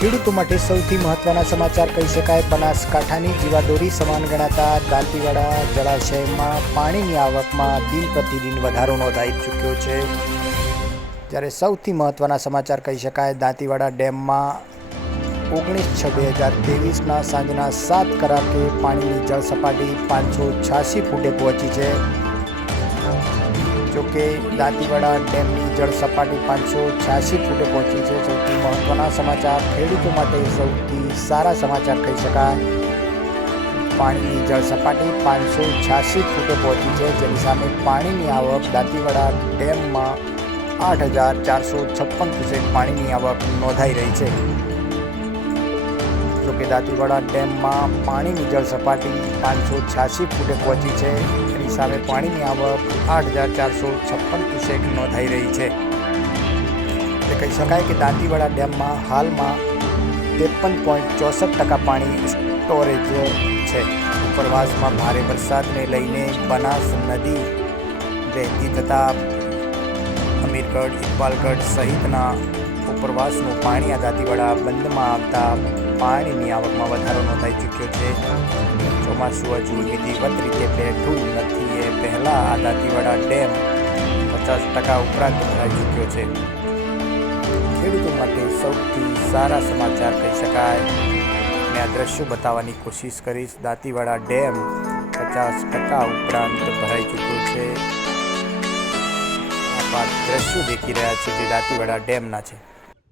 ખેડૂતો માટે સૌથી મહત્વના સમાચાર કહી શકાય બનાસકાંઠાની જીવાદોરી સમાન ગણાતા દાંતીવાડા જળાશયમાં પાણીની આવકમાં દિન પ્રતિદિન વધારો નોંધાઈ ચૂક્યો છે. જ્યારે સૌથી મહત્વના સમાચાર કહી શકાય દાંતીવાડા ડેમમાં ઓગણીસ છ બે હજાર ત્રેવીસના સાંજના સાત કરાકે પાણીની જળ સપાટી પાંચસો છ્યાસી ફૂટે પહોંચી છે. જોકે દાંતીવાડા ડેમની જળ સપાટી પાંચસો છ્યાસી ફૂટે પહોંચી છે. સૌથી મહત્વના સમાચાર ખેડૂતો માટે સૌથી સારા સમાચાર કહી શકાય. પાણીની જળ સપાટી પાંચસો છ્યાસી ફૂટે પહોંચી છે. જેની સામે પાણીની આવક દાંતીવાડા ડેમમાં આઠ હજાર ચારસો છપ્પન ક્યુસેક પાણીની આવક નોંધાઈ રહી છે. જોકે દાંતીવાડા ડેમમાં પાણીની જળ સપાટી પાંચસો છ્યાસી ફૂટે પહોંચી છે. એની સામે પાણીની આવક આઠ હજાર ચારસો છપ્પન ક્યુસેક નોંધાઈ રહી છે. એટલે કહી શકાય કે દાંતીવાડા ડેમમાં હાલમાં ત્રેપન પોઈન્ટ ચોસઠ ટકા પાણી સ્ટોરેજ છે. ઉપરવાસમાં ભારે વરસાદને લઈને બનાસ નદી વહેતી થતાં અમીરગઢ, ઇકબાલગઢ સહિતના ઉપરવાસનું પાણી આ દાંતીવાડા બંધમાં આવતા પાણીની આવકમાં વધારો નોંધાઈ ચૂક્યો છે. ચોમાસું હજુ વિધિવત રીતે બેઠું નથી એ પહેલાં આ દાંતીવાડા ડેમ પચાસ ટકા ઉપરાંત ભરાઈ ચૂક્યો છે. ખેડૂતો માટે સૌથી સારા સમાચાર કહી શકાય. મેં આ દ્રશ્યો બતાવવાની કોશિશ કરીશ. દાંતીવાડા ડેમ પચાસ ટકા ઉપરાંત ભરાઈ ચૂક્યો છે. આ દ્રશ્યો દેખી રહ્યા છે જે દાંતીવાડા ડેમના છે.